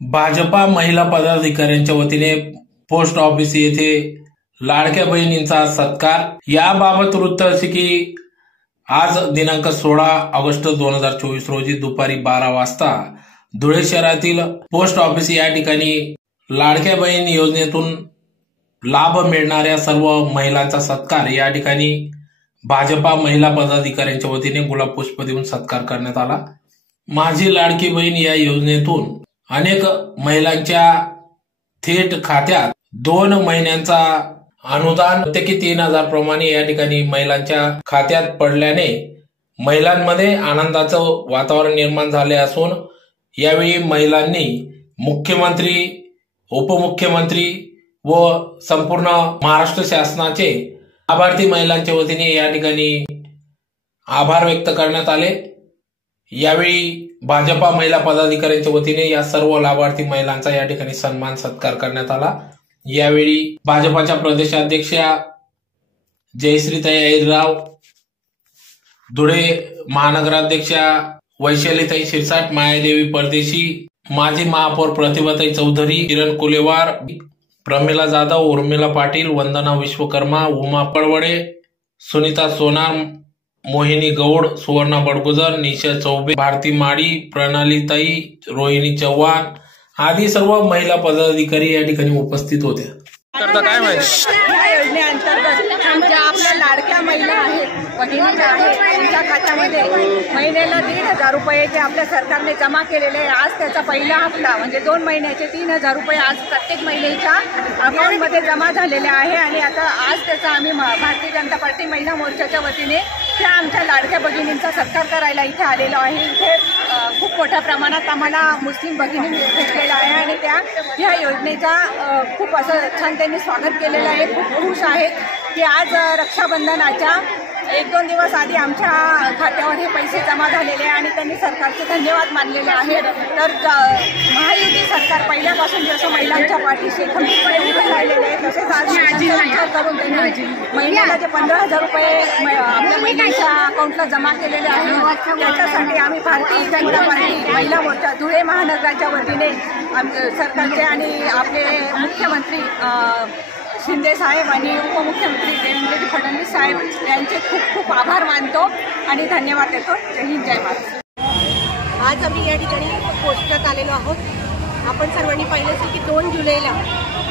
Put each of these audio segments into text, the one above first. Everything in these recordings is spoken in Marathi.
भाजपा महिला पदाधिकाऱ्यांच्या वतीने पोस्ट ऑफिस येथे लाडक्या बहिणींचा सत्कार. याबाबत वृत्त असे की आज दिनांक सोळा ऑगस्ट दोन हजार चोवीस रोजी दुपारी बारा वाजता धुळे शहरातील पोस्ट ऑफिस या ठिकाणी लाडक्या बहीण योजनेतून लाभ मिळणाऱ्या सर्व महिलांचा सत्कार. या ठिकाणी भाजपा महिला पदाधिकाऱ्यांच्या वतीने गुलाब पुष्प देऊन सत्कार करण्यात आला. माझी लाडकी बहीण या योजनेतून अनेक महिलांच्या थेट खात्यात दोन महिन्यांचा अनुदान प्रत्येकी तीन हजार प्रमाणे या ठिकाणी महिलांच्या खात्यात पडल्याने महिलांमध्ये आनंदाचं वातावरण निर्माण झाले असून यावेळी महिलांनी मुख्यमंत्री उपमुख्यमंत्री व संपूर्ण महाराष्ट्र शासनाचे लाभार्थी महिलांच्या वतीने या ठिकाणी आभार व्यक्त करण्यात आले. यावेळी भाजपा महिला पदाधिकाऱ्यांच्या वतीने या सर्व लाभार्थी महिलांचा या ठिकाणी सन्मान सत्कार करण्यात आला. यावेळी भाजपाच्या प्रदेशाध्यक्षा जयश्रीताई ऐरराव धुळे महानगराध्यक्षा वैशालीताई शिरसाट मायादेवी परदेशी माजी महापौर प्रतिभाताई चौधरी किरण कुलेवार प्रमिला जाधव उर्मिला पाटील वंदना विश्वकर्मा उमा पडवडे सुनीता सोनार मोहिनी गौड सुवर्णा बडगुजर निशा चौबे भारती माडी प्रणालीताई रोहिणी चव्हाण आदी सर्व महिला पदाधिकारी या ठिकाणी उपस्थित होत्या. आपल्या लाडक्या महिला आहेत आहेत त्यांच्या खात्यामध्ये महिन्याला दीड हजार रुपये जे आपल्या सरकारने जमा केलेले आहे आज त्याचा पहिला हप्ता म्हणजे दोन महिन्याचे तीन हजार रुपये आज प्रत्येक महिलेच्या अकाउंटमध्ये जमा झालेले आहे. आणि आता आज त्याचा आम्ही भारतीय जनता पार्टी महिला मोर्चाच्या वतीने त्या आमच्या लाडक्या भगिनींचा सत्कार करायला इथे आलेलो आहे. इथे खूप मोठ्या प्रमाणात आम्हाला मुस्लिम भगिनी भेटलेलं आहे आणि त्या ह्या योजनेचा खूप असं छान त्यांनी स्वागत केलेलं आहे. खूप खुश आहेत की आज रक्षाबंधनाच्या एक दोन दिवस आधी आमच्या खात्यावर हे पैसे जमा झालेले आहे आणि त्यांनी सरकारचे धन्यवाद मानलेले आहेत तर महायुती सरकार पहिल्यापासून जसं महिलांच्या पाठीशी खंबीरपणे उभे राहिलेले आहे तसेच आज विचार करून त्यांनी महिन्याला जे पंधरा हजार रुपये आपल्या महिलांच्या अकाउंटला जमा केलेले आहेत त्याच्यासाठी आम्ही भारतीय जनता पार्टी महिला मोर्चा धुळे महानगराच्या वतीने आम- सरकारचे आणि आपले मुख्यमंत्री शिंदे साहेब आणि उपमुख्यमंत्री देवेंद्र फडणवीस साहेब यांचे खूप खूप आभार मानतो आणि धन्यवाद देतो. जय हिंद जय महाराष्ट्र आज आम्ही या ठिकाणी पोस्टात आलेलो आहोत. आपण सर्वांनी पाहिलं असेल की दोन जुलैला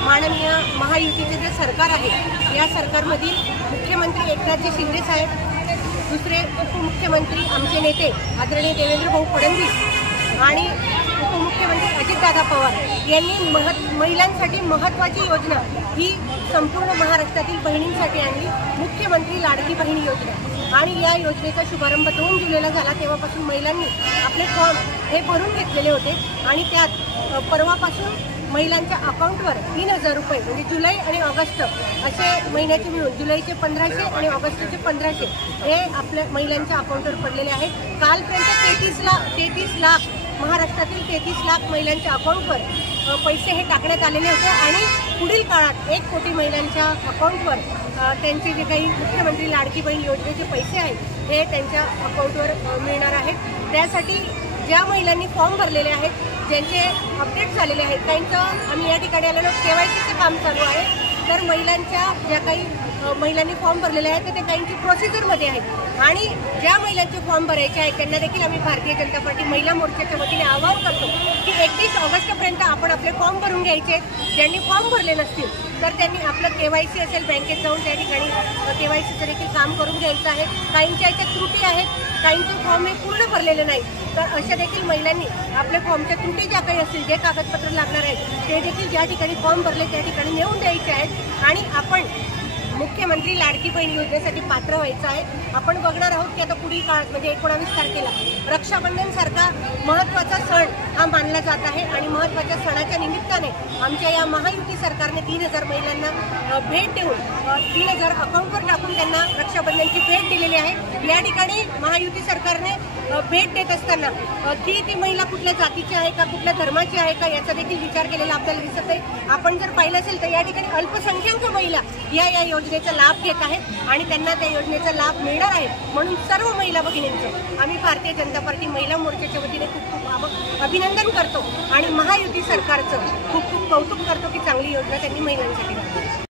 माननीय महायुतीचे जे सरकार आहे या सरकारमधील मुख्यमंत्री एकनाथजी शिंदे साहेब दुसरे उपमुख्यमंत्री आमचे नेते आदरणीय देवेंद्र भाऊ फडणवीस आणि उपमुख्यमंत्री अजितदादा पवार यांनी महत् महिलांसाठी महत्त्वाची योजना ही संपूर्ण महाराष्ट्रातील बहिणींसाठी आणली. मुख्यमंत्री लाडकी बहिणी योजना. आणि या योजनेचा शुभारंभ दोन जुलैला झाला तेव्हापासून महिलांनी आपले फॉर्म हे भरून घेतलेले होते. आणि त्यात परवापासून महिलांच्या अकाउंटवर तीन हजार रुपये म्हणजे जुलै आणि ऑगस्ट असे महिन्याचे मिळून जुलैचे पंधराशे आणि ऑगस्टचे पंधराशे हे आपल्या महिलांच्या अकाउंटवर पडलेले आहेत. कालपर्यंत तेहतीस लाख तेहतीस लाख महाराष्ट्रातील तेहतीस लाख महिलांच्या अकाउंटवर पैसे हे टाकण्यात आलेले होते आणि पुढील काळात एक कोटी महिलांच्या अकाउंटवर त्यांचे जे काही मुख्यमंत्री लाडकी बहीण योजनेचे पैसे आहेत हे त्यांच्या अकाउंटवर मिळणार आहेत. त्यासाठी ज्या महिलांनी फॉर्म भरलेले आहेत ज्यांचे अपडेट झालेले आहेत त्यांचं आम्ही या ठिकाणी आलेलो के वाय सीचं काम चालू आहे. तर महिलांच्या ज्या काही महिलांनी फॉर्म भरलेले आहेत तर ते काहींची प्रोसिजरमध्ये आहेत. आणि ज्या महिलांचे फॉर्म भरायचे आहेत त्यांना देखील आम्ही भारतीय जनता पार्टी महिला मोर्चाच्या वतीने आवाहन करतो. ऑगस्टपर्यंत आपण आपले फॉर्म भरून घ्यायचे. आहेत. ज्यांनी फॉर्म भरले नसतील तर त्यांनी आपलं केवायसी असेल बँकेत जाऊन त्या ठिकाणी केवायसीचं देखील काम करून घ्यायचं आहे. काहींच्या याच्या त्रुटी आहेत काहींचे फॉर्म हे पूर्ण भरलेले नाही. तर अशा देखील महिलांनी आपल्या फॉर्मच्या त्रुटी ज्या काही असतील जे कागदपत्र लागणार आहेत ते देखील ज्या ठिकाणी फॉर्म भरले त्या ठिकाणी नेऊन द्यायचे आहेत. आणि आपण मुख्यमंत्री लाडकी बहीण योजनेसाठी पात्र व्हायचं आहे. आपण बघणार आहोत की आता पुढील काळात म्हणजे एकोणावीस तारखेला रक्षाबंधन सारखा महत्त्वाचा सण हा मानला जात आहे. आणि महत्त्वाच्या सणाच्या निमित्ताने आमच्या या महायुती सरकारने तीन हजार महिलांना भेट देऊन तीन हजार अकाउंटवर टाकून त्यांना रक्षाबंधनची भेट दिलेली आहे. या ठिकाणी महायुती सरकारने भेट देत असताना की ती महिला कुठल्या जातीची आहे का कुठल्या धर्माची आहे का याचा देखील विचार केलेला आपल्याला दिसत आहे. आपण जर पाहिलं असेल तर या ठिकाणी अल्पसंख्याक महिला या या योजनेचा लाभ घेत आहेत आणि त्यांना त्या योजनेचा लाभ मिळणार आहे म्हणून सर्व महिला भगिनींचं आम्ही भारतीय जनता पार्टी महिला मोर्चाच्या वतीने खूप खूप अभिनंदन करतो आणि महायुती सरकारचं खूप खूप कौतुक करतो की चांगली योजना त्यांनी महिलांसाठी